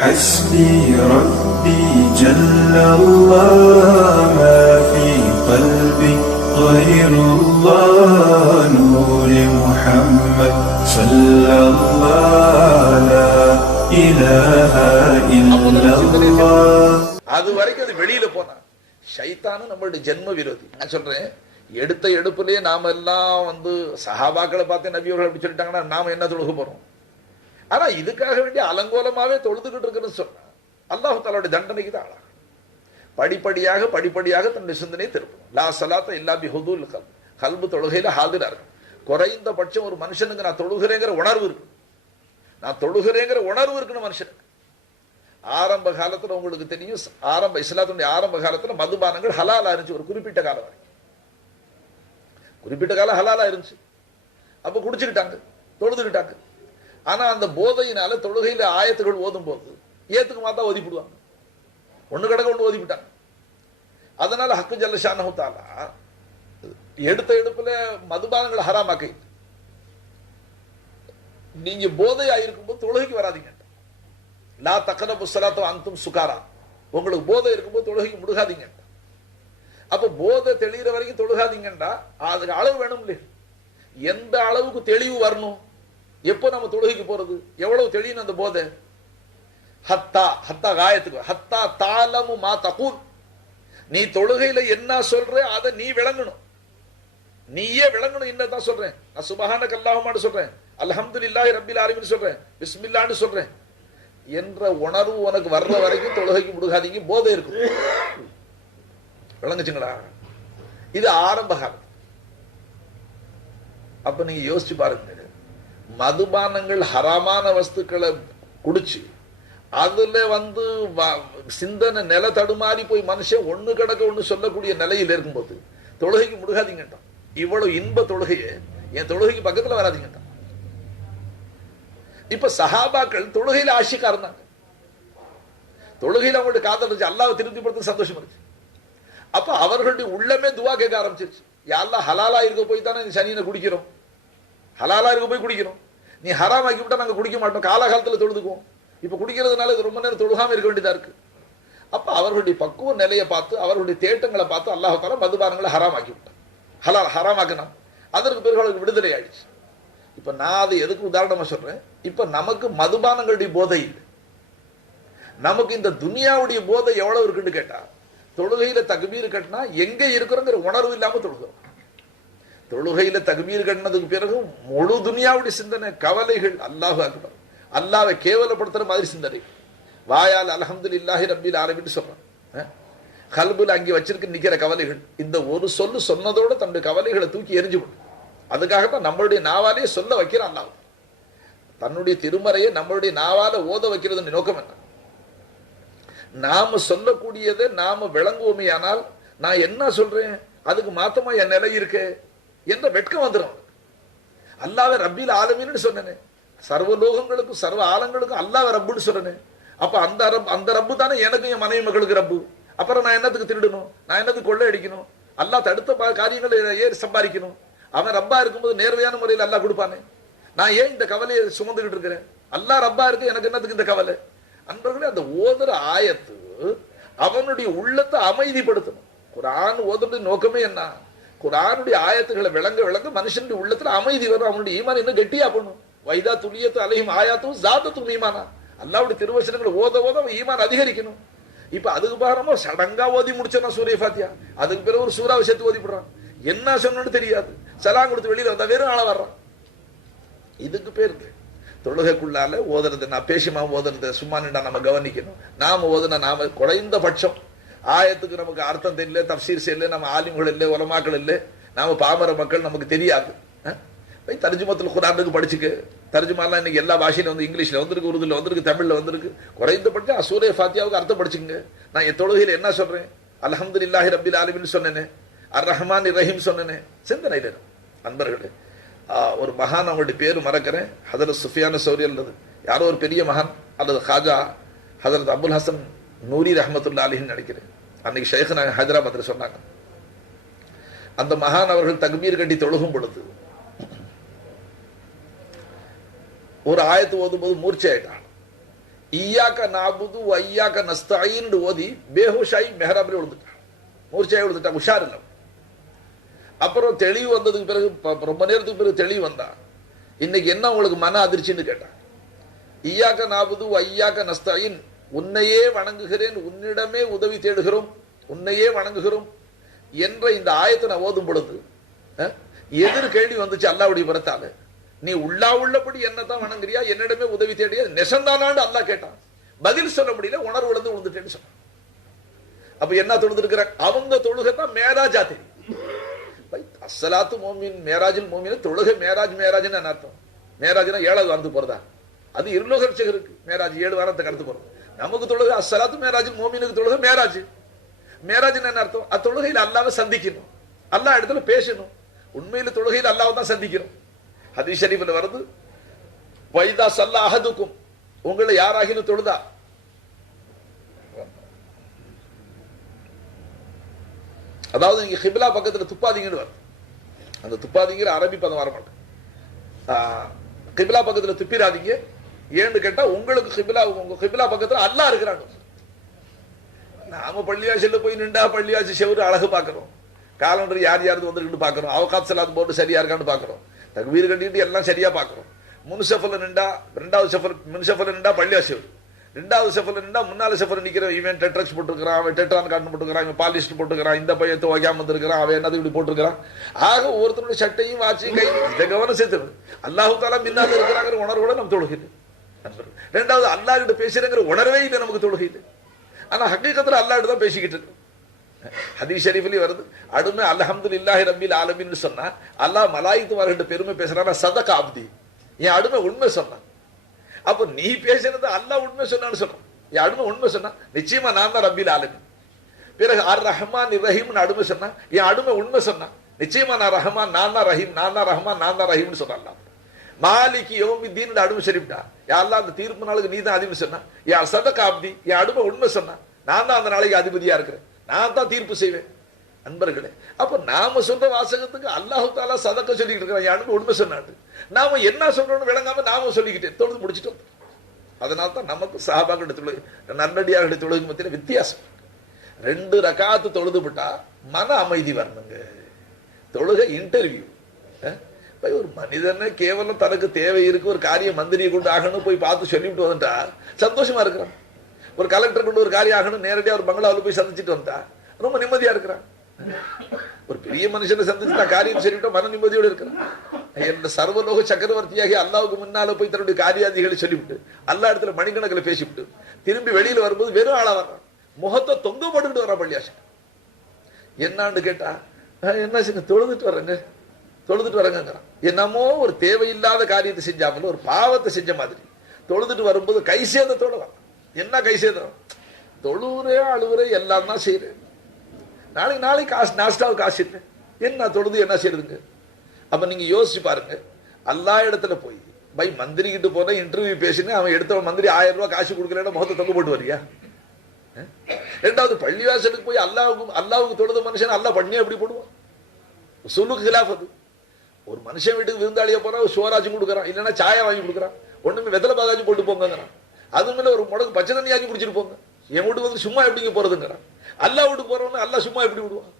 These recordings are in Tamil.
حسبي ربي جل الله ما في قلبي غير الله نور محمد صلى الله لا إله إلا الله. அது வரைக்கும் அது வெளியில போனா ஷைத்தானும் நம்மளுடைய ஜென்ம விரோதி. நான் சொல்றேன், எடுத்த எடுப்புலயே நாம எல்லாம் சஹாபாக்களை பார்த்து நபியவர்கள் அப்படி சொல்லிட்டாங்கன்னா நாம என்ன தொழுக போறோம்? ஆனா இதுக்காக வேண்டிய அலங்கோலமாவே தொழுதுகிட்டு இருக்குன்னு சொன்னா அல்லாஹ் தஆலாவுடைய தண்டனைக்கு தான் ஆளாகும். படிப்படியாக தன்னுடைய சிந்தனையை திருப்பணும். லா ஸலாத்த இல்லா பிஹுதூல் கல்ப். கல்பு தொழுகையில ஹாதிரா இருக்கும். குறைந்தபட்சம் ஒரு மனுஷனுக்கு நான் தொழுகிறேங்கிற உணர்வு இருக்கு. நான் தொழுகிறேங்கிற உணர்வு இருக்குன்னு மனுஷனுக்கு. ஆரம்ப காலத்துல உங்களுக்கு தெரியும், இஸ்லாத்துடைய ஆரம்ப காலத்துல மதுபானங்கள் ஹலாலா இருந்துச்சு. ஒரு குறிப்பிட்ட காலம் வரைக்கும் குறிப்பிட்ட காலம் ஹலாலா இருந்துச்சு. அப்ப குடிச்சுக்கிட்டாங்க, தொழுதுகிட்டாங்க. ஆனா அந்த போதையினால தொழுகையில ஆயத்துகள் ஓதும் போது ஏத்துக்கு மாத்தா ஓதிப்பிடுவாங்க. ஒண்ணு கடக்க ஒண்ணு ஓதிவிட்டாங்க. அதனால ஹக்கு ஜல்லஷானஹு தஆலா எடுத்த எடுப்புல மதுபானங்களை ஹராமாக்கி, நீங்க போதையா இருக்கும்போது தொழுகைக்கு வராதீங்க. லா தக்ரபு ஸலாத்த அன்தும் சுகாரா. உங்களுக்கு போதை இருக்கும்போது தொழுகைக்கு முடுகாதீங்க. அப்ப போதை தெளிகிற வரைக்கும் தொழுகாதீங்கடா. அதுக்கு அளவு வேணும் இல்லையா? எந்த அளவுக்கு தெளிவு வரணும்? எப்போ நம்ம தொழுகைக்கு போறது? எவ்வளவு தெளியணும் அந்த போதை? ஹத்தா காயத்துக்கு ஹத்தா தாலமு மா தகூல். நீ தொழுகையில என்ன சொல்ற அதை நீ விளங்கணும். நீயே விளங்கணும். என்னதான் சொல்றேன்? நான் சுப்ஹானக அல்லாஹும்மன்னு சொல்றேன், அல்ஹம்துலில்லாஹி ரப்பில் ஆலமீன் சொல்றேன், பிஸ்மில்லாஹ்னு சொல்றேன் என்ற உணர்வு உனக்கு வர்ற வரைக்கும் தொழுகைக்கு முடுகாதீங்க. போதை இருக்கும். விளங்குச்சுங்களா? இது ஆரம்ப காலம். அப்ப நீங்க யோசிச்சு பாருங்க, மதுபானங்கள் ஹராமான வஸ்துக்களை குடிச்சு அதுல சிந்தனை நில தடுமாறி போய் மனுஷன் ஒண்ணு கடக்க ஒண்ணு சொல்லக்கூடிய நிலையில் இருக்கும்போது தொழுகைக்கு முடுகாதீங்கட்டான். இவ்வளவு இன்ப தொழுகையை என் தொழுகைக்கு பக்கத்துல வராதீங்கட்டான். இப்ப சஹாபாக்கள் தொழுகையில ஆஷிக்கா இருந்தாங்க. தொழுகையில அவங்களுடைய காதல் இருந்துச்சு, அல்லாஹ்வை திருப்திப்படுத்த சந்தோஷம் இருந்துச்சு. அப்ப அவர்களுடைய உள்ளமே துவா கேட்க ஆரம்பிச்சிருச்சு. யா அல்லாஹ், ஹலாலா இருக்க போய் தானே நீ சனியனை குடிக்கிறோம், ஹலாலா இருக்க போய் குடிக்கிறோம். நீ ஹராம் ஆக்கி விட்டா நாங்க குடிக்க மாட்டோம், காலகாலத்துல தொழுதுக்குவோம். இப்ப குடிக்கிறதுனால ரொம்ப நேரம் தொழுகாம இருக்க வேண்டியதா இருக்கு. அப்ப அவர்களுடைய பக்குவ நிலையை பார்த்து, அவர்களுடைய தேட்டங்களை பார்த்து அல்லாஹ் தஆலா மதுபானங்களை ஹராம் ஆக்கி விட்டான். ஹராமாக்கினான். அதற்கு பிறகு அவர்களுக்கு விடுதலை ஆயிடுச்சு. இப்ப நான் அது எதுக்கு உதாரணமா சொல்றேன்? இப்ப நமக்கு மதுபானங்களுடைய போதை இல்லை, நமக்கு இந்த துனியாவுடைய போதை எவ்வளவு இருக்குன்னு கேட்டா, தொழுகையில தக்பீர் கட்டினா எங்க இருக்கிறோங்கிற உணர்வு இல்லாம தொழுகிறோம். தொழுகையில தக்பீர் கட்டினதுக்கு பிறகு முழு துனியாவுடைய சிந்தனை, கவலைகள், அல்லாஹ் அக்பர், அல்லாஹ்வை கேவலப்படுத்துற மாதிரி சிந்தனை. வாயால் அல்ஹம்துலில்லாஹி ரப்பில் ஆலமீன் சொல்றான். கல்புல அங்கே வச்சிருக்க நிக்கிற கவலைகள், இந்த ஒரு சொல்லு சொன்னதோட தன்னுடைய கவலைகளை தூக்கி எரிஞ்சுவிடும். அதுக்காகத்தான் நம்மளுடைய நாவாலே சொல்ல வைக்கிறான் அல்லாஹ். தன்னுடைய திருமறையை நம்மளுடைய நாவால ஓத வைக்கிறது நோக்கம் என்ன? நாம சொல்லக்கூடியதை நாம விளங்குவோமே. ஆனால் நான் என்ன சொல்றேன் அதுக்கு மாத்தமா என் நிலை இருக்கு என்ற வெட்கம் வந்துடும். அல்லாஹ்வை ரப்பில் ஆலமீன்னு சொன்னேனே, சர்வ லோகங்களுக்கும் சர்வ ஆலங்களுக்கும் அல்லாஹ்வை ரப்புன்னு சொன்னேனே. அப்ப அந்த ரப்பு தானே எனக்கும் என் மனைவி மக்களுக்கு ரப்பு. அப்புறம் நான் என்னத்துக்கு திருடணும்? நான் என்னத்துக்கு கொள்ளை அடிக்கணும்? அல்லாஹ் தடுத்த காரியங்களை ஏன் சம்பாதிக்கணும்? அவன் ரப்பா இருக்கும்போது நேர்மையான முறையில் அல்லாஹ் கொடுப்பானே. நான் ஏன் இந்த கவலையை சுமந்துகிட்டு இருக்கிறேன்? அல்லாஹ் ரப்பா இருக்கு, எனக்கு என்னத்துக்கு இந்த கவலை? அன்பர்களே, அந்த ஓதுற ஆயத்து அவனுடைய உள்ளத்தை அமைதிப்படுத்தணும். குர்ஆன் ஓதுறது நோக்கமே என்ன? குர்ஆனுடைய ஆயத்துகளை விளங்க மனுஷனுடைய உள்ளத்துல அமைதி வரும். அவனுடைய ஈமான் இன்னும் கெட்டியா பண்ணும். வைதா துலியத்து அலைஹிம் ஆயாத்தும் ஜாதத்தும் ஈமானா. அல்லாஹ்வுடைய திருவசனங்களை ஓத அவன் ஈமான் அதிகரிக்கணும். இப்ப அதுக்கு பாரமா சடங்கா ஓதி முடிச்சா சூரிய ஃபாத்தியா, அதுக்கு பிறகு ஒரு சூறாவை சேர்த்து ஓதிப்படுறான். என்ன சொன்னு தெரியாது, சலாம் கொடுத்து வெளியில வந்தா வெறும் ஆள வர்றான். இதுக்கு பேரு தொழுகைக்குள்ளால ஓதுறது. நான் பேசிமா ஓதுறது சும்மா நின்றா நம்ம கவனிக்கணும். நாம ஓதுனா நாம குறைந்த பட்சம் ஆயத்துக்கு நமக்கு அர்த்தம் தெரியல, தப்சீர் செய்யல, நம்ம ஆலிம்கள் இல்லை, உலமாக்கள் இல்லை, நாம பாமர மக்கள், நமக்கு தெரியாது. தர்ஜுமத்துல் குர்ஆனுக்கு படிச்சுக்க. தர்ஜுமாலாம் இன்னைக்கு எல்லா பாஷையில இங்கிலீஷ்ல வந்திருக்கு, உருதுல வந்திருக்கு, தமிழ்ல வந்திருக்கு. குறைந்தபட்சம் சூரே ஃபாத்தியாவுக்கு அர்த்தம் படிச்சுங்க. நான் என் தொழுகையில என்ன சொல்றேன்? அல்ஹம்துலில்லாஹி ரப்பில் ஆலமீன் சொன்னேனே, அர் ரஹ்மான் ரஹீம் சொன்னேனே. சிந்தனையில அன்பர்களே, ஒரு மகான், அவங்களுடைய பேரு மறக்கிறேன், ஹதரத் சுஃபியான் சௌரி அல்லது யாரோ ஒரு பெரிய மகான், அல்லது ஹாஜா ஹதரத் அபுல் ஹசன் நூரி ரஹ்மத்துல்லாஹி அலைஹின்னு நினைக்கிறேன். அன்னைக்கு ஷேக் நாங்க ஹைதராபாத்ல சொன்னாங்க. அந்த மகான் அவர்கள் தக்பீர் கட்டி தொழுகும் பொழுது ஒரு ஆயத்து ஓதும் போது மூர்ச்சை ஆயிட்டான். ஈயாக்க நாபுது ஐயாக்க நஸ்தாயின்னு ஓதி பேஹுஷாயி மெஹராபில் விழுந்துட்டான், மூர்ச்சாயி விழுந்துட்டான், உஷார் இல்லை. அப்புறம் தெளிவு வந்ததுக்கு பிறகு ரொம்ப நேரத்துக்கு பிறகு தெளிவு வந்தான். இன்னைக்கு என்ன உங்களுக்கு மன அதிர்ச்சின்னு கேட்டான். ஈயாக்க நாபுது ஐயாக்க நஸ்தாயின், உன்னையே வணங்குகிறேன், உன்னிடமே உதவி தேடுகிறோம், உன்னையே வணங்குகிறோம் என்ற இந்த ஆயத்தை நான் ஓதும் பொழுது எதிர் கேள்வி வந்துச்சு அல்லாஹ்வுடைய புறத்தால. நீ உள்ளபடி என்னதான் வணங்குறியா, என்னிடமே உதவி தேடியா, நெசந்தானான்னு அல்லாஹ் கேட்டான். பதில் சொல்ல முடியல, உணர்வு இழந்து விழுந்துட்டேன்னு சொன்னான். அப்ப என்ன தொழுது இருக்கிறாங்க அவங்க? தொழுகத்தான் மேராஜா தெரியும். அஸ்ஸலாத்து மோமின் மேராஜில் மோமின், தொழுகை மேராஜ். மேராஜ்னு என்ன அர்த்தம்? மேராஜ்னா 7வது வாரத்துக்கு போறதா? அது இருலோக ரட்சகருக்கு மேராஜ் 7 வாரத்தை கடந்து போறது. நமக்கு தொழுகை அஸ்ஸலாத்து மேராஜில் மோமினுக்கு தொழுகை மேராஜ். மேராஜ்னு என்ன அர்த்தம்? அத்தொழுகையில் அல்லாஹ்வை சந்திக்கணும், அல்லாஹ் இடத்துல பேசணும். உண்மையில தொழுகையில் அல்லாஹ்வை தான் சந்திக்கிறோம். ஹதீஸ் ஷரீஃப்ல வருது, வைதா ஸல்லா அஹதுக்கும், உங்களை யாராகினும் தொழுதா, அதாவது நீங்க கிப்லா பக்கத்துல துப்பாதீங்கன்னு வருது. அந்த துப்பாதீங்கிற அரபி பதம் வர மாட்டேன். கிப்லா பக்கத்துல துப்பிடாதீங்க. ஏன்னு கேட்டா உங்களுக்கு கிப்லா, உங்க கிப்லா பக்கத்துல அல்லாஹ் இருக்கிறாங்க. நாம பள்ளிவாசல்ல போய் நின்றா பள்ளிவாசி செவரு அழகு பார்க்கிறோம், காலண்டர் யார் யாரு வந்திருக்குன்னு பார்க்கிறோம், அவகாத் சலாத் போட்டு சரியா இருக்கான்னு பார்க்கிறோம், தக்பீர் கட்டிட்டு எல்லாம் சரியா பார்க்கிறோம். முன்சஃபல்ல நின்றா 2வது சஃபர், முன்சஃபல்ல நின்றா பள்ளிவாசி, 2வது சஃபர்ல நின்றா முன்னால சஃபர் நிக்கிற இவன் டெட்ரக்ஸ் போட்டுருக்கான், அவன் டெட்ரான் காட்டன் போட்டுக்கிறான், இவன் பாலிஸ்ட் போட்டுக்கிறான், இந்த பையன் துவைக்காம வந்திருக்கிறான், அவன் என்னது இப்படி போட்டுருக்கான். ஆக ஒருத்தருடைய சட்டையும் வாட்சியும் கை இதை கவனம் சேர்த்து அல்லாஹு தாலா முன்னால இருக்கிறாங்கிற உணர்வோட நம்ம தொழுகைது. 2வது அல்லாஹ் கிட்ட பேசுறேங்கிற உணர்வே இல்லை நமக்கு தொழுகைது. ஆனா ஹக்கீகத்துல அல்லாஹ் தான் பேசிக்கிட்டு இருக்கு. ஹதீஸ் ஷரீஃப்லயே வருது, அடுமை அல்ஹம்துலில்லாஹி ரப்பில் ஆலமீன் சொன்னா அல்லாஹ் மலாயிகத்துமார்கிட்ட பெருமை பேசுறானா, சதக அப்தி, என் அடுமை உண்மை சொன்னான். அப்ப நீ பேசுறது அல்லாஹ் உண்மை சொன்னான்னு சொல்றான். என் அடுமை உண்மை சொன்னா நிச்சயமா நான் தான் ரப்பில் ஆலமீன். பிறகு அர் ரஹ்மான் ரஹீம் அடுமை சொன்னா, என் அடுமை உண்மை சொன்னா நிச்சயமா நான் ரஹ்மான், நான் தான் ரஹீம், நான் தான் ரஹ்மான், நான் தான் ரஹீம்னு சொல்றான். மாலிகி யௌமித்தீன் அடுமை ஷரீஃப்டா, யா அல்லாஹ் அந்த தீர்ப்பு நாளுக்கு நீ தான் அதிபதி சொன்னா, யா சதக அப்தி, என் அடுமை உண்மை சொன்னா நான் தான் அந்த நாளைக்கு அதிபதியா இருக்கிறேன், நான் தான் தீர்ப்பு செய்வேன். அன்பர்களே, அப்ப நாம சொல்ற வாசகத்துக்கு அல்லாஹு தாலா சதக்க சொல்லிக்கிட்டு இருக்கிறான், என் அடுமை உண்மை சொன்னாட்டு. நாம என்ன சொல்றோம்னு விளங்காம நாம சொல்லிக்கிட்டே தொழுது முடிச்சுட்டோம். அதனால தான் நமக்கு சஹாபாக்களுடைய தொழுகை, நல்லடியாருடைய தொழுகை மத்தியில வித்தியாசம். 2 ரகாத்து தொழுது விட்டா மன அமைதி வரணுங்க. தொழுகை இன்டர்வியூ. ஒரு மனிதனை கேவலம் தனக்கு தேவை இருக்கு, ஒரு காரியம் மந்திரியை கொண்டு ஆகணும் போய் பார்த்து சொல்லிவிட்டு வந்துட்டா சந்தோஷமா இருக்கிறான். ஒரு கலெக்டர் கொண்டு ஒரு காரியம் ஆகணும் நேரடியாக ஒரு பங்களாவில் போய் சந்திச்சுட்டு வந்தா ரொம்ப நிம்மதியா இருக்கிறான். ஒரு பெரிய மனுஷனை சந்திச்சு நான் காரியம் சொல்லிவிட்டா மன நிம்மதியோடு இருக்கிறான். என்ற சர்வலோக சக்கரவர்த்தியாகி அல்லாவுக்கு முன்னால போய் தன்னுடைய காரியாதிகளை சொல்லிவிட்டு அல்லா இடத்துல மணிக்கணக்கில் பேசிவிட்டு திரும்பி வெளியில வரும்போது வெறும் ஆளா வர்றான், முகத்தை தொங்க போட்டுக்கிட்டு வர்றான் பள்ளியாசன். என்னான்னு கேட்டா என்ன செய்ய, தொழுதுட்டு வரேங்க, தொழுதுட்டு வரங்கிறான். என்னமோ ஒரு தேவையில்லாத காரியத்தை செஞ்சாமல் ஒரு பாவத்தை செஞ்ச மாதிரி தொழுதுட்டு வரும்போது கை சேதத்தோட வர. என்ன கை சேதம்? தொழுவுறே அழுவுறே எல்லாம் தான் செய்யறேன், நாளைக்கு காசு நாஸ்டாவுக்கு காசு இல்லை, என்ன தொழுது என்ன செய்யறதுங்க? அப்ப நீங்க யோசிச்சு பாருங்க, எல்லா இடத்துல போய் பை மந்திரி கிட்ட போன இன்டர்வியூ பேசினேன், அவன் எடுத்த மந்திரி 1000 ரூபாய் காசு கொடுக்கலன்னா முகத்தை தொங்க போட்டு வரியா? 2வது பள்ளிவாசலுக்கு போய் அல்லாவுக்கு தொழுத மனுஷன் அல்லா பண்ணியா எப்படி போடுவான்? சொல்லுக்கு கிலாஃப் அது. ஒரு மனுஷன் வீட்டுக்கு விருந்தாளியா போனா சோராச்சும் கொடுக்குறான், இல்லைன்னா சாயா வாங்கி கொடுக்குறான், ஒண்ணுமே வெத்தலை பாகாச்சும் போட்டு போங்கிறான், அது மேல ஒரு முடக்கு பச்சை தண்ணியாக்கி குடிச்சிட்டு போங்க, என் வீட்டுக்கு வந்து சும்மா எப்படிங்க போறதுங்கிறான். அல்லா வீட்டுக்கு போறவன அல்லா சும்மா எப்படி விடுவான்?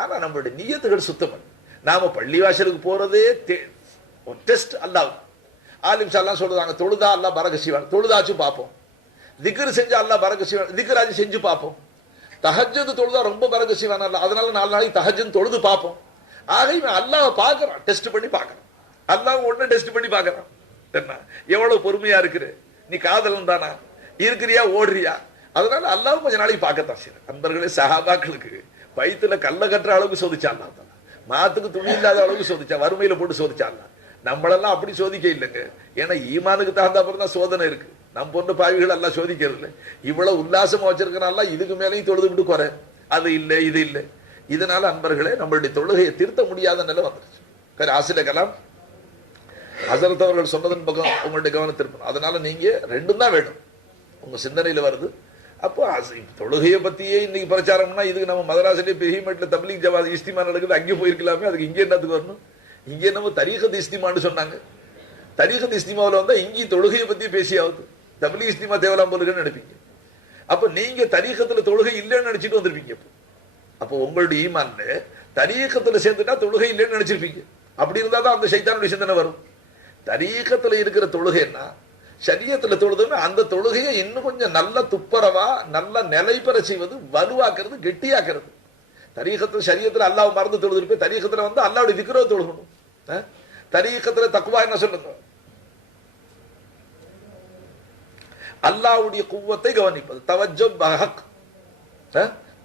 ஆனா நம்மளுடைய நியத்துகள் சுத்தம். நாம பள்ளிவாசலுக்கு போறதே ஒரு டெஸ்ட். அல்லாஹ் ஆலிம் சால்லாம் சொல்றாங்க, தொழுதா அல்லா பரக்க செய்வான், தொழுதாச்சும் பார்ப்போம். திக்ர் செஞ்சா அல்லா பரக்க செய்வான், திக்ராச்சும் செஞ்சு பார்ப்போம். தஹஜ்ஜுத் தொழுதா ரொம்ப பரக்க செய்வான் அல்ல, அதனால 4 நாளைக்கு தஹஜ்ஜுத் தொழுது பார்ப்போம். ஆக இவன் அல்லாஹ் பார்க்கறான், டெஸ்ட் பண்ணி பார்க்கறான். அல்லாஹ் உடனே டெஸ்ட் பண்ணி பார்க்கறான். என்ன எவ்வளவு பொறுமையா இருக்கிற நீ, காதலன் தானா இருக்கிறியா ஓடுறியா? அதனால அல்லாஹ் கொஞ்ச நாளைக்கு பார்க்கத்தான் செய்யறான். அன்பர்களே, சஹாபாக்களுக்கு வயிற்றுல கல்ல கட்டுற அளவுக்கு சோதிச்சா அல்லாஹ் தானா, மாத்துக்கு துணி இல்லாத அளவுக்கு சோதிச்சா, வறுமையில போட்டு சோதிச்சா அல்லாஹ். நம்மளெல்லாம் அப்படி சோதிக்க இல்லைங்க. ஏன்னா ஈமானுக்கு தகுந்த அப்புறம் தான் சோதனை இருக்கு. நம்ம போன்ற பாவிகள் எல்லாம் சோதிக்கிறது இல்லை. இவ்வளவு உல்லாசமா வச்சிருக்கனால இதுக்கு மேலேயும் தொழுது விட்டு குறை, அது இல்லை இது இல்லை. இதனால அன்பர்களே, நம்மளுடைய தொழுகையை திருத்த முடியாத நிலை வந்துருச்சு. ஆசிரியர் கலாம் ஹசரத் அவர்கள் சொன்னதன் பக்கம் உங்களுடைய கவனம் திருப்பணும். அதனால நீங்க 2 தான் வேணும் உங்க சிந்தனையில வருது. அப்போ தொழுகையை பத்தியே இன்னைக்கு பிரச்சாரம்னா இதுக்கு நம்ம மதராசிலே பெரியமேட்ல தப்லீக் ஜமாத் இஸ்திமா நடக்குது, அங்கே போயிருக்கலாமே, அதுக்கு இங்கே என்னத்துக்கு வரணும்? இங்கே நம்ம தரீகத் இஸ்திமான்னு சொன்னாங்க. தரீகத் இஸ்திமாவில் வந்தா இங்கே தொழுகையை பத்தியே பேசியாவது. தப்லீக் இஸ்திமா தேவலாம் போலுன்னு நினைப்பீங்க. அப்ப நீங்க தரீகத்துல தொழுகை இல்லைன்னு நினைச்சிட்டு வந்திருப்பீங்க. அப்போ உங்களுடைய ஈமான்ல தரீகத்துல சேர்ந்துட்டா தொழுகை இல்லைன்னு நினைச்சிருப்பீங்க. அப்படி இருந்தா தான் அந்த சைத்தானுடைய சிந்தனை வரும். தரீகத்துல இருக்கிற தொழுகைன்னா ஷரியத்துல தொழுதுன்னு அந்த தொழுகையை இன்னும் கொஞ்சம் நல்ல துப்பரவா நல்ல நிலைப்பெற செய்வது, வலுவாக்குறது, கெட்டியாக்குறது. தரீகத்துல ஷரியத்துல அல்லாஹ் மறந்து தொழுதுருப்பேன். தரீகத்துல வந்து அல்லாஹ்வுடைய திக்ரை தொழுகணும். தரீகத்துல தக்வா என்ன சொல்லுங்க? அல்லாஹ்வுடைய குவத்தை கவனிப்பது. தவஜ்ஜு பஹக்,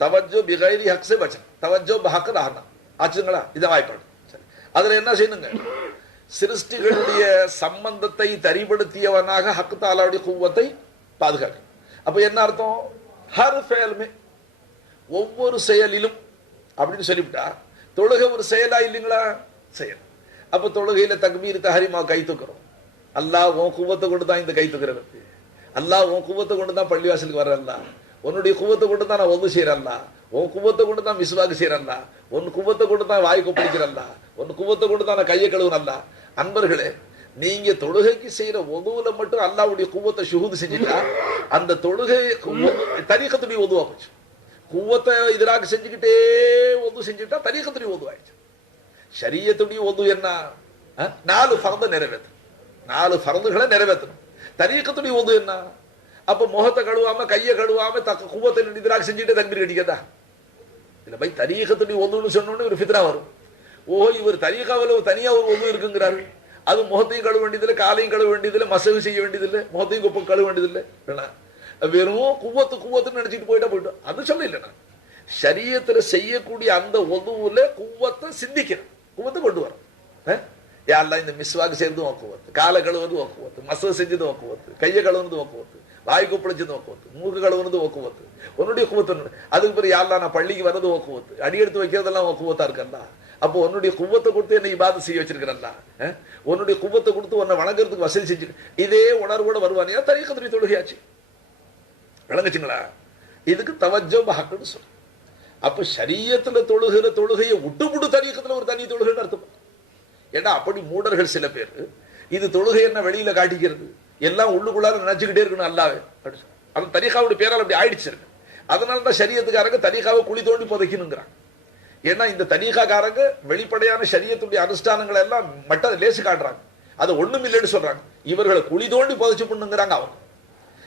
தவஜ்ஜு பிகைரி ஹக் சே பச்சன், தவஜ்ஜு பஹக் ரஹனா. ஆச்சுங்களா? இத வாய்ப்பாடு. சரி, அதுல என்ன செய்யணுங்க? சிருஷ்டிகளுடைய சம்பந்தத்தை தரிபடுத்தியவனாக ஹக் தாலாவுடைய குவத்தை பாதுகாக்க. அப்ப என்ன அர்த்தம்? ஹர் ஃபேல்மே, ஒவ்வொரு செயலிலும் அப்படின்னு சொல்லிவிட்டா தொழுகை ஒரு செயலா இல்லைங்களா? செயல். அப்ப தொழுகையில தக்பீர் தஹரீமா கை தூக்குறோம். அல்லாஹ் உன் குவத்தை கொண்டு தான் இந்த கை தூக்குறது. அல்லாஹ் உன் குவத்தை கொண்டு தான் பள்ளிவாசலுக்கு வர்றல்ல. உன்னுடைய குவத்தை கொண்டு தான் நான் ஒது செய்யறல்ல. உன் குவத்தை கொண்டு தான் மிஸ்வாக்கு செய்யறல்ல. உன் குவத்தை கொண்டு தான் வாய் கொப்பளிக்கிறல்ல. உன் குவத்தை கொண்டு தான் நான் கையை கழுவுறல்ல. அன்பர்களே, நீங்க தொழுகைக்கு செய்யற ஒதுவுல மட்டும் அல்லாஹ்வுடைய குவத்தை ஷுஹூது செஞ்சுட்டா அந்த தொழுகை தரீகத்துடைய ஒதுவா போச்சு. குவத்தை எதிராக செஞ்சுக்கிட்டே ஒது செஞ்சுட்டா தரீகத்துடைய ஒது ஆயிடுச்சு. ஷரியத்துடைய ஒது என்ன? 4 ஃபர்தை நிறைவேற்றணும். 4 ஃபர்துகளை நிறைவேற்றணும். தரீகத்துடைய ஒது என்ன? அப்ப முகத்தை கழுவாம கையை கழுவாம குவத்தை எதிராக செஞ்சுட்டே தக்பீர் கட்டிக்கதா இல்ல பை? தரீகத்துடைய ஒதுன்னு சொன்னோன்னு ஒரு ஃபித்ரா வரும். ஓஹோ, இவர் தரீகாவில் தனியா ஒரு ஒது இருக்குங்கிறாரு. அது முகத்தையும் கழுவ வேண்டியதில்லை, காலையும் கழுவ வேண்டியதில்லை, மசகு செய்ய வேண்டியதில்லை, முகத்தையும் கொப்ப கழுவ வேண்டியதில்லை. வெறும் குவத்துன்னு நினைச்சிட்டு போயிட்டோம். அது சொல்ல இல்லைண்ணா. ஷரியத்துல செய்யக்கூடிய அந்த ஒதுவுல குவத்தை சிந்திக்கிறேன், குவத்தை கொண்டு வரோம். யாரெல்லாம் இந்த மிஸ்வாக்கு செய்யறது ஓக்குவத்து, காலை கழுவுறது ஓக்குவத்து, மசகு செஞ்சது ஓக்குவத்து, கையை கழுவுறது ஓக்குவத்து, வாய் கொப்பளிச்சது ஓக்குவத்து, மூக்கு கழுவுறது ஓக்குவத்து, உன்னுடைய குவத்து. அதுக்கு பிறகு யாரெல்லாம் நான் பள்ளிக்கு வர்றது ஓக்குவத்து, அடி எடுத்து வைக்கிறதெல்லாம் ஓக்குவத்தா இருக்கா? அப்போ உன்னுடைய குவத்தை கொடுத்து என்னை இபாதத் செய்ய வச்சிருக்கிறல்ல. உன்னுடைய குவத்தை கொடுத்து உன்னை வணங்குறதுக்கு வசதி செஞ்சு இதே உணர்வோட வருவானியா தரீகத்துடைய தொழுகையாச்சு. விளங்குச்சுங்களா? இதுக்கு தவஜ்ஜு பஹக்னு சொல்றோம். அப்ப ஷரியத்துல தொழுகிற தொழுகையை விட்டு தரீகத்துல ஒரு தனி தொழுகைன்னு அர்த்தம். ஏன்னா அப்படி மூடர்கள் சில பேர் இது தொழுகை என்ன வெளியில காட்டிக்கிறது, எல்லாம் உள்ளுக்குள்ளார நினைச்சுக்கிட்டே இருக்கணும் அல்லாவே. அது தரீகாவுடைய பேரால் அப்படி ஆயிடுச்சு. அதனால தான் ஷரியத்துக்காரங்க தரீகாவை குழி தோண்டி புதைக்கணுங்கிறாங்க. ஏன்னா இந்த தரீகாக்காரங்க வெளிப்படையான ஷரியத்துடைய அனுஷ்டானங்களை எல்லாம் மட்டும் லேசு காட்டுறாங்க, அது ஒண்ணும் இல்லைன்னு சொல்றாங்க. இவர்களை குழி தோண்டி புதைச்சு பண்ணுங்கிறாங்க அவங்க.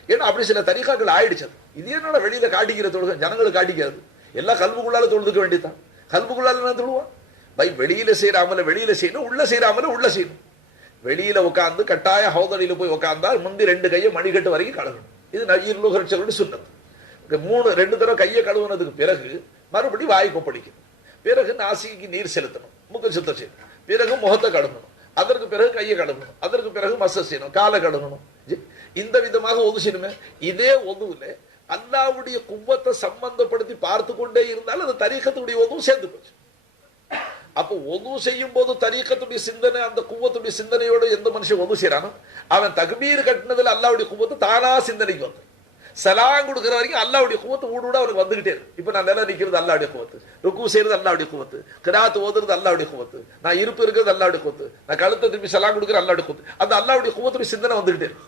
ஏன்னா அப்படி சில தரீகாக்கள் ஆயிடுச்சது. இது என்னோட வெளியில காட்டிக்கிற தொழுகை, ஜனங்களுக்கு காட்டிக்கிறது. எல்லாம் கல்புக்குள்ளால தொழுதுக்க வேண்டியதான். கல்புக்குள்ளால என்ன தொழுவான் பை? வெளியில செய்யறாமல வெளியில செய்யணும், உள்ள செய்யறாமல உள்ள செய்யணும். வெளியில உட்காந்து கட்டாய ஹௌதடியில போய் உட்கார்ந்தா முந்தி 2 கையை மணிக்கட்டு வரைக்கும் கழுவணும். இது நஜீர் சொன்னது. 2 தடவை கையை கழுவுனதுக்கு பிறகு மறுபடி வாய் கொப்பளிக்கணும். பிறகு நாசிக்கு நீர் செலுத்தணும், முக சுத்தம் செய்யணும். பிறகு முகத்தை கழுவணும். அதற்கு பிறகு கையை கழுவணும். அதற்கு பிறகு மச செய்யணும், காலை கழுவணும். இந்த விதமாக ஒது செய்யணுமே. இதே ஒதுவுல அல்லாஹ்வுடைய குவத்தை சம்பந்தப்படுத்தி பார்த்து கொண்டே இருந்தாலும் அது தரீகத்துடைய ஒதுவும் சேர்ந்து போச்சு. அப்போ ஒது செய்யும் போது தரீகத்துடைய சிந்தனை, அந்த குவத்துடைய சிந்தனையோட எந்த மனுஷன் ஒது செய்யறானோ அவன் தக்பீர் கட்டினதுல அல்லாஹ்வுடைய குவத்தை தானா சிந்தனைக்கு வந்து சலாம் கொடுக்கிற வரைக்கும் அல்லாஹ்வுடைய குவத்து ஊடு அவனுக்கு வந்துகிட்டே இருக்கு. இப்ப நான் நிலை நிக்கிறது அல்லாஹ்வுடைய குவத்து, ருக்கு செய்யறது அல்லாஹ்வுடைய குவத்து, கிராத் ஓதுறது அல்லாஹ்வுடைய குவத்து, நான் இருப்பு இருக்கிறது அல்லாஹ்வுடைய குவத்து, நான் கழுத்தை திருப்பி சலாம் கொடுக்கிற அல்லாஹ்வுடைய குவத்து, அந்த அல்லாஹ்வுடைய குவத்துடைய சிந்தனை வந்துகிட்டே இருக்கு.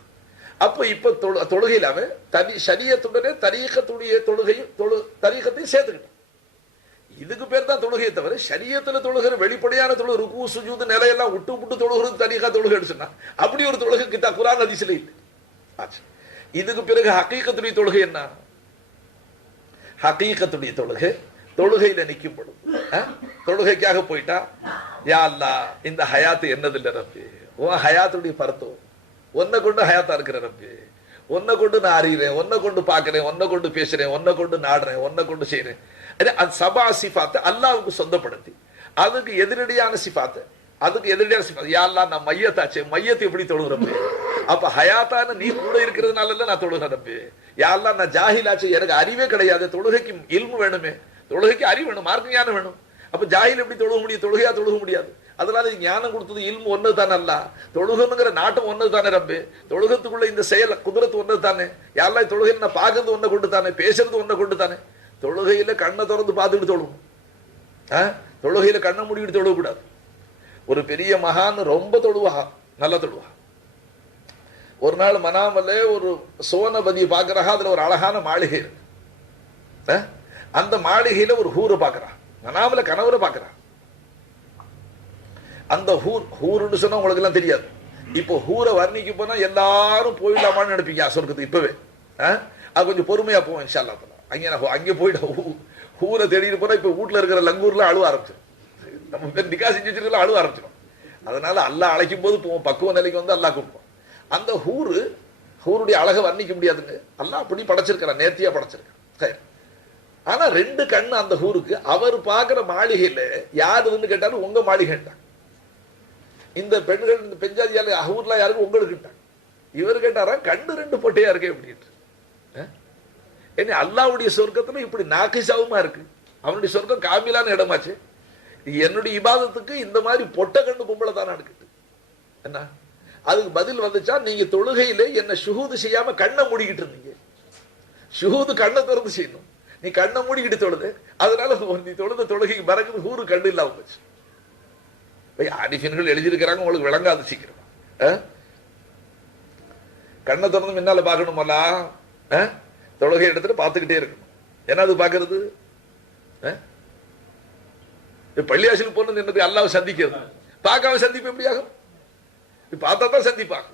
அப்ப இப்ப தொழுகையில அவன் தனி ஷரியத்துடனே தரீகத்துடைய தொழுகையும் தரீகத்தையும் சேர்த்துக்கிட்டான். இதுக்கு பேர் தான் தொழுகையை தவிர ஷரியத்துல தொழுகிற வெளிப்படையான தொழுகை ருக்கு சுஜூது நிலையெல்லாம் விட்டு தொழுகிறது தரீகா தொழுகை சொன்னா அப்படி ஒரு தொழுகை கிட்ட குர்ஆன் ஹதீஸ்ல இல்லை. இதுக்கு பிறகு ஹகீகத்துடைய தொழுகை என்ன? ஹகீகத்துடைய தொழுகை தொழுகையில நிற்கும் பொழுது தொழுகைக்காக போயிட்டா, யா அல்லாஹ் இந்த ஹயாத்து என்னது இல்லை ரப்பே, உன் ஹயாத்துடைய பருத்தம் ஒன்னை கொண்டு ஹயாத்தா இருக்கிற ரப்பே, ஒன்னை கொண்டு நான் அறிகிறேன், ஒன்னை கொண்டு பார்க்கிறேன், ஒன்னை கொண்டு பேசுறேன், ஒன்னை கொண்டு நாடுறேன், ஒன்னை கொண்டு செய்யறேன். அது சபா சிஃபாத்தை அல்லாஹ்வுக்கு சொந்தப்படுத்தி அதுக்கு எதிரடியான சிஃபாத்தை, அதுக்கு எதிரடியான சிஃபாத், யா அல்லாஹ் நான் மையத்தாச்சே, மையத்தை எப்படி தொழுகிறப்பே, அப்ப ஹயாத்தான நீ கூட இருக்கிறதுனால நான் தொழுகிறப்பே, யா அல்லாஹ் நான் ஜாஹிலாச்சு, எனக்கு அறிவே கிடையாது, தொழுகைக்கு இல்மு வேணுமே, தொழுகைக்கு அறிவு வேணும், மார்க்க ஞானம் வேணும். அப்ப ஜாஹில் எப்படி தொழுக முடியும்? தொழுகையா தொழுக முடியாது. அதனால ஞானம் கொடுத்தது இல்மு ஒன்னு தானே, அல்ல தொழுகணுங்கிற நாட்டம் ஒன்னு தானே ரப்பே, தொழுகத்துக்குள்ள இந்த செயல் குதிரத்து ஒன்னு தானே, யா அல்லாஹ் தொழுகையில நான் பார்க்கறது ஒன்ன கொண்டு தானே, பேசுறது ஒன்ன கொண்டு தானே. தொழுகையில கண்ணை திறந்து பார்த்துட்டு தொழுகும், தொழுகையில கண்ணை மூடிட்டு தொழுகக்கூடாது. ஒரு பெரிய மகான் ரொம்ப தொழுவா, நல்லா தொழுவா. ஒரு நாள் மனாமலே ஒரு சோனபதியை பார்க்கறாங்க. அதுல ஒரு அழகான மாளிகை இருக்கு. அந்த மாளிகையில ஒரு ஹூரை பார்க்கறான். மனாமல கனவுல பார்க்கறான். அந்த ஹூருன்னு சொன்னா உங்களுக்கு எல்லாம் தெரியாது. இப்போ ஹூரை வர்ணிக்கு போனா எல்லாரும் போயிடலாமான்னு நினைப்பீங்க சொர்க்கத்துக்கு இப்பவே. அது கொஞ்சம் பொறுமையா போவோம் இன்ஷா அல்லாஹ். அங்கே போயிட ஹூரை தேடிட்டு போனா இப்ப வீட்டுல இருக்கிற லங்கூர்ல அழுவ ஆரம்பிச்சிடும். நம்ம பேர் நிக்கா செஞ்சு வச்சிருக்கலாம் அழுவ ஆரம்பிச்சிடும். அதனால அல்லாஹ் அழைக்கும் போது போவோம், பக்குவ நிலைக்கு வந்து அல்லாஹ் கூப்பிடுவோம். அந்த ஹூருடைய அழகை வர்ணிக்க முடியாதுங்க. அல்லாஹ் அப்படி படைச்சிருக்கிறான், நேர்த்தியா படைச்சிருக்கான். ஆனா 2 கண்ணு அந்த ஹூருக்கு. அவர் பார்க்கிற மாளிகையில யாருன்னு கேட்டாலும் உங்க மாளிகைட்டாங்க. இந்த பெண்கள் இந்த பெஞ்சாதியால ஹூர்லாம் யாருக்கு உங்களுக்கு கிட்டாங்க. இவர் கேட்டாரா கண்ணு 2 பொட்டையா இருக்கே அப்படின்ட்டு. ஏன்னா அல்லாஹ்வுடைய சொர்க்கத்துல இப்படி நாக்கிசாவுமா இருக்கு. அவனுடைய சொர்க்கம் காமிலான இடமாச்சு. என்னுடைய இபாதத்துக்கு இந்த மாதிரி பொட்டை கண்ணு பொம்பளை தானே எடுக்குது. என்ன அதுக்கு பதில் வந்துச்சா, நீங்க தொழுகையில என்ன ஷுஹூது செய்யாம கண்ணை மூடிக்கிட்டு இருந்தீங்க. ஷுஹூது கண்ணை திறந்து செய்யணும். நீ கண்ணை மூடிக்கிட்டு தொழுது, அதனால நீ தொழுத தொழுகைக்கு பறக்குது ஹூரு கண்ணு இல்லாம போச்சு. ஆரிஃபின்கள் எழுதியிருக்கிறாங்க, உங்களுக்கு விளங்காது சீக்கிரம். கண்ணை திறந்து முன்னால பார்க்கணுமல்ல, தொழுகை எடுத்துட்டு பார்த்துக்கிட்டே இருக்கணும். என்ன அது பார்க்கறது? பள்ளியாசில் போனது என்னது? அல்லாஹ்வை சந்திக்கிறது. பார்க்காம சந்திப்பு எப்படி ஆகும்? பார்த்தா தான் சந்திப்பாங்க.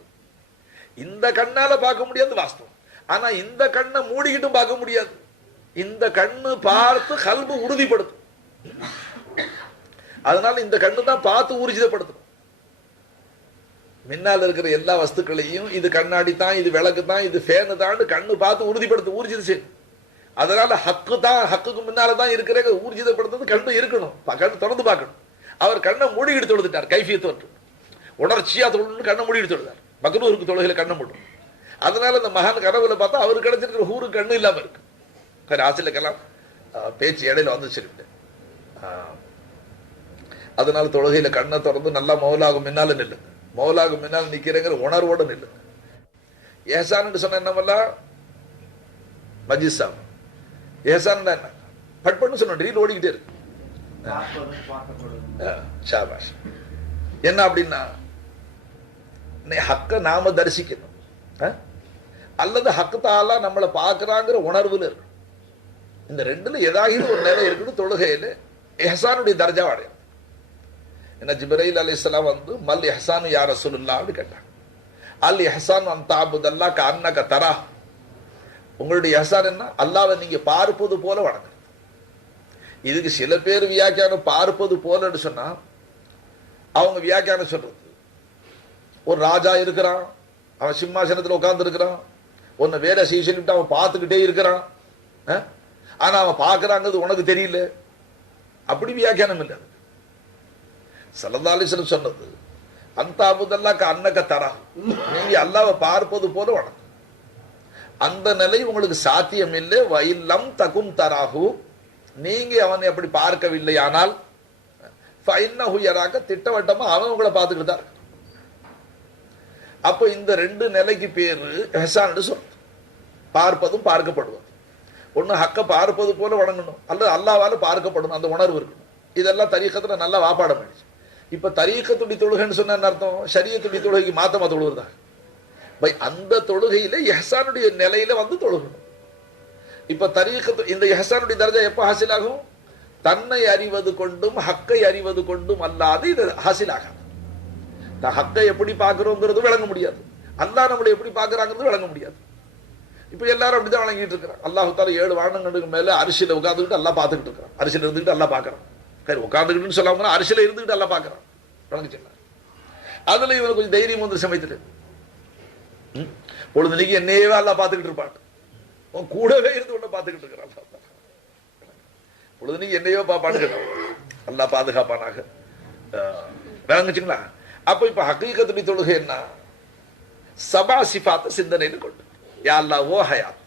இந்த கண்ணால பார்க்க முடியாது வாஸ்தவம். ஆனா இந்த கண்ணை மூடிக்கிட்டும் பார்க்க முடியாது. இந்த கண்ணு பார்த்து கல்பு உறுதிப்படுத்தும். அதனால இந்த கண்ணு தான் பார்த்து ஊர்ஜிதப்படுத்தணும். முன்னால் இருக்கிற எல்லா வஸ்துக்களையும் இது கண்ணாடி தான், இது விளக்கு தான், இது ஃபேனு தான் கண்ணு பார்த்து உறுதிப்படுத்த ஊர்ஜிதம் செய்யணும். அதனால ஹக்கு தான், ஹக்குக்கு முன்னால தான் இருக்கிற ஊர்ஜிதப்படுத்துறது கண்ணு இருக்கணும். கண்ணு திறந்து பார்க்கணும். அவர் கண்ணை மூடிக்கிட்டு தொழுதுட்டார். கைஃபியத்து வரட்டும், உணர்ச்சியா தொழு கண்ணை மூடிட்டு தொழுதார். மக்ரூருக்கு தொழுகையில கண்ணை மூடும். அதனால இந்த மகான் கனவுல பார்த்தா அவருக்கு கிடைச்சிருக்கிற ஹூரு கண்ணு இல்லாம இருக்கு. ஆசிரியர்களாம் பேச்சு இடையில வந்துச்சு. அதனால தொழுகையில கண்ணை திறந்து நல்லா மௌலாகும் முன்னால நில்லுங்க. மௌலாகும் முன்னால் நிக்கிறேங்கிற உணர்வோட நில்லுங்க. ஏசான்னு சொன்ன என்னமல்ல மஜிஸ் சாப். ஏசான் என்ன பட்பன்னு சொன்ன ரீல் ஓடிக்கிட்டே இருக்கு. ஷாபாஷ். என்ன அப்படின்னா ஹக்க நாம தரிசிக்கணும், அல்லது ஹக்கு தாலா நம்மளை பார்க்கிறாங்கிற உணர்வுல இருக்கு. இந்த 2ல ஏதாவது ஒரு நிலை இருக்குன்னு தொழுகையில எஹ்சானுடைய தர்ஜா அடையும். என்ன ஜிப்ரீல் அலைஹிஸ்ஸலாம் வந்து மல் இஹ்சானு யா ரசூலுல்லாஹ் அப்படி கேட்டாங்க. அல் இஹ்சான் அன் தஅபுதல்லாஹ் கஅன்னக தரா. உங்களுடைய இஹ்சான் என்ன? அல்லாஹ்வை நீங்க பார்ப்பது போல வணங்குறது. இதுக்கு சில பேர் வியாக்கியானம் பார்ப்பது போலன்னு சொன்னா அவங்க வியாக்கியானம் சொல்றது, ஒரு ராஜா இருக்கிறான், அவன் சிம்மாசனத்தில் உட்கார்ந்து இருக்கிறான், உன்னை வேலை செய்ய சொல்லிட்டு அவன் பார்த்துக்கிட்டே இருக்கிறான், ஆனா அவன் பார்க்கறாங்கிறது உனக்கு தெரியல. அப்படி வியாக்கியானம் இல்லை. ஸல்லல்லாஹு அலைஹி வஸல்லம் சொன்னது அந்த அபுதல்லாஹ் அன்னக தரா, நீங்க அல்லாஹ்வை பார்ப்பது போல வணங்கு. அந்த நிலை உங்களுக்கு சாத்தியம் இல்லை. வயில்லம் தகும் தராஹு, நீங்க அவனை அப்படி பார்க்கவில்லை ஆனால் ஃபைன்னஹு யராக, திட்டவட்டமா அவன் உங்களை பார்த்துக்கிட்டு தான் இருக்கு. அப்ப இந்த 2 நிலைக்கு பேரு இஹ்சான் சொல்றது. பார்ப்பதும் பார்க்கப்படுவது. ஒண்ணு ஹக்க பார்ப்பது போல வணங்கணும், அல்லது அல்லாஹ்வால பார்க்கப்படணும், அந்த உணர்வு இருக்கணும். இதெல்லாம் தரீக்கத்துல நல்லா வாப்பாடம் ஆயிடுச்சு. இப்ப தரீக்கத்துடைய தொழுகைன்னு சொன்ன அர்த்தம் ஷரியத்துடைய தொழுகைக்கு மாத்தமா தொழுகிறதா? அந்த தொழுகையில இஹ்சானுடைய நிலையில வந்து தொழுகணும். இப்ப தரீக்கத்து இந்த இஹ்சானுடைய தர்ஜா எப்ப ஹாசில் ஆகும்? தன்னை அறிவது கொண்டும் ஹக்கை அறிவது கொண்டும் அல்லாது இது ஹாசில் ஆகாது. ஹக்கை எப்படி பார்க்கிறோங்கிறது விளங்க முடியாது, அல்லாஹ் நம்மளை எப்படி பார்க்கறாங்கிறது விளங்க முடியாது. இப்ப எல்லாரும் அப்படிதான் வழங்கிட்டு இருக்கிறான். அல்லாஹ் தால 7 வானங்களுக்கு மேல அரிசியில உட்கார்ந்துக்கிட்டு அல்லாஹ் பார்த்துக்கிட்டு இருக்கிறான். அரிசியில இருந்துகிட்டு அல்லாஹ் பார்க்கறான். சரி, உட்கார்ந்துக்கிட்டுன்னு சொல்லாம அரிசியில இருந்துகிட்டு அல்லாஹ் பார்க்கறான். விளங்குச்சுங்களா? அதுல இவனுக்கு கொஞ்சம் தைரியம் வந்து சமயத்துல பொழுதுனைக்கு என்னையே அல்லாஹ் பார்த்துக்கிட்டு இருப்பான். உன் கூடவே இருந்து உன்னை பார்த்துக்கிட்டு இருக்கிறான். பொழுதுனைக்கு என்னையோ பாப்பான்னு கேட்டான். அல்லாஹ் பாதுகாப்பானாக. விளங்குச்சுங்களா? அப்ப இப்ப ஹக்கீகத்துடைய தொழுகை என்ன? சபா சிஃபாத்த சிந்தனைன்னு கொண்டு, யா அல்லாஹ் ஓ ஹயாத்,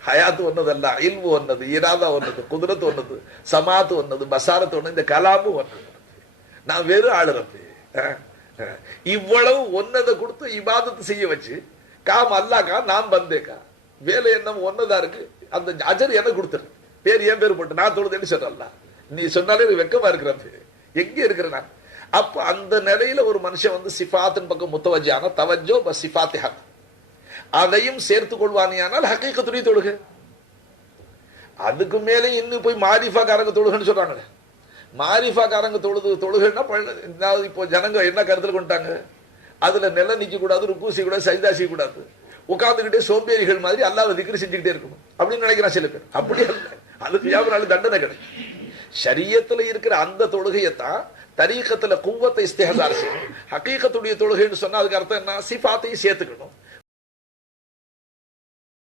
ஹயாத்து ஒன்னதல்ல, இல்மு ஒன்னது, இராதா ஒன்னது, குதிரத்து ஒன்னது, சமாத்து ஒன்னது, பசாரத்து ஒன்னது, இந்த கலாமு ஒன்னது. நான் வெறும் ஆளுறப்பே இவ்வளவு ஒன்னதை கொடுத்து இபாதத்து செய்ய வச்சு காம் அல்லாக்கா நாம் பந்தேக்கா, வேலை என்ன ஒன்னதா இருக்கு, அந்த அஜர் எனக்கு கொடுத்துரு, பேர் என் பேர் போட்டு நான் தொழுதுன்னு சொல்றல்ல. நீ சொன்னாலே வெக்கமா இருக்கிறப்ப எங்க இருக்கிற நான். அப்ப அந்த நிலையில ஒரு மனுஷன் வந்து சிஃபாத்தின் பக்கம் முத்தவஜான தவஜோ சிஃபாத்தி ஹக், அதையும் சேர்த்து கொள்வானியானால் ஹக்கீகத்துடைய தொழுகை. அதுக்கு மேலே இன்னும் போய் மாரிஃபாக்காரங்க தொழுகைன்னு சொல்றாங்க. மாரிஃபாக்காரங்க தொழுகைன்னா இப்போ ஜனங்க என்ன கருத்தில் கொண்டாங்க, அதுல நில நிக்க கூடாது, ருக்கு செய்யக்கூடாது, சஜிதா செய்யக்கூடாது, உட்கார்ந்துகிட்டே சோம்பேறிகள் மாதிரி அல்லாஹ்வை திக்ர் செஞ்சுக்கிட்டே இருக்கணும் அப்படின்னு நினைக்கிறான் சில பேர். அப்படி அல்ல, அதுக்கு யாவனாலும் தண்டனை கிடைக்கும். ஷரியத்துல இருக்கிற அந்த தொழுகையத்தான் தரீகத்துல குவத்தை இஸ்திஹ்தார் செய்யணும். ஹக்கீகத்துடைய தொழுகைன்னு சொன்னா அதுக்கு அர்த்தம் என்ன, சிஃபாத்தையும் சேர்த்துக்கணும்.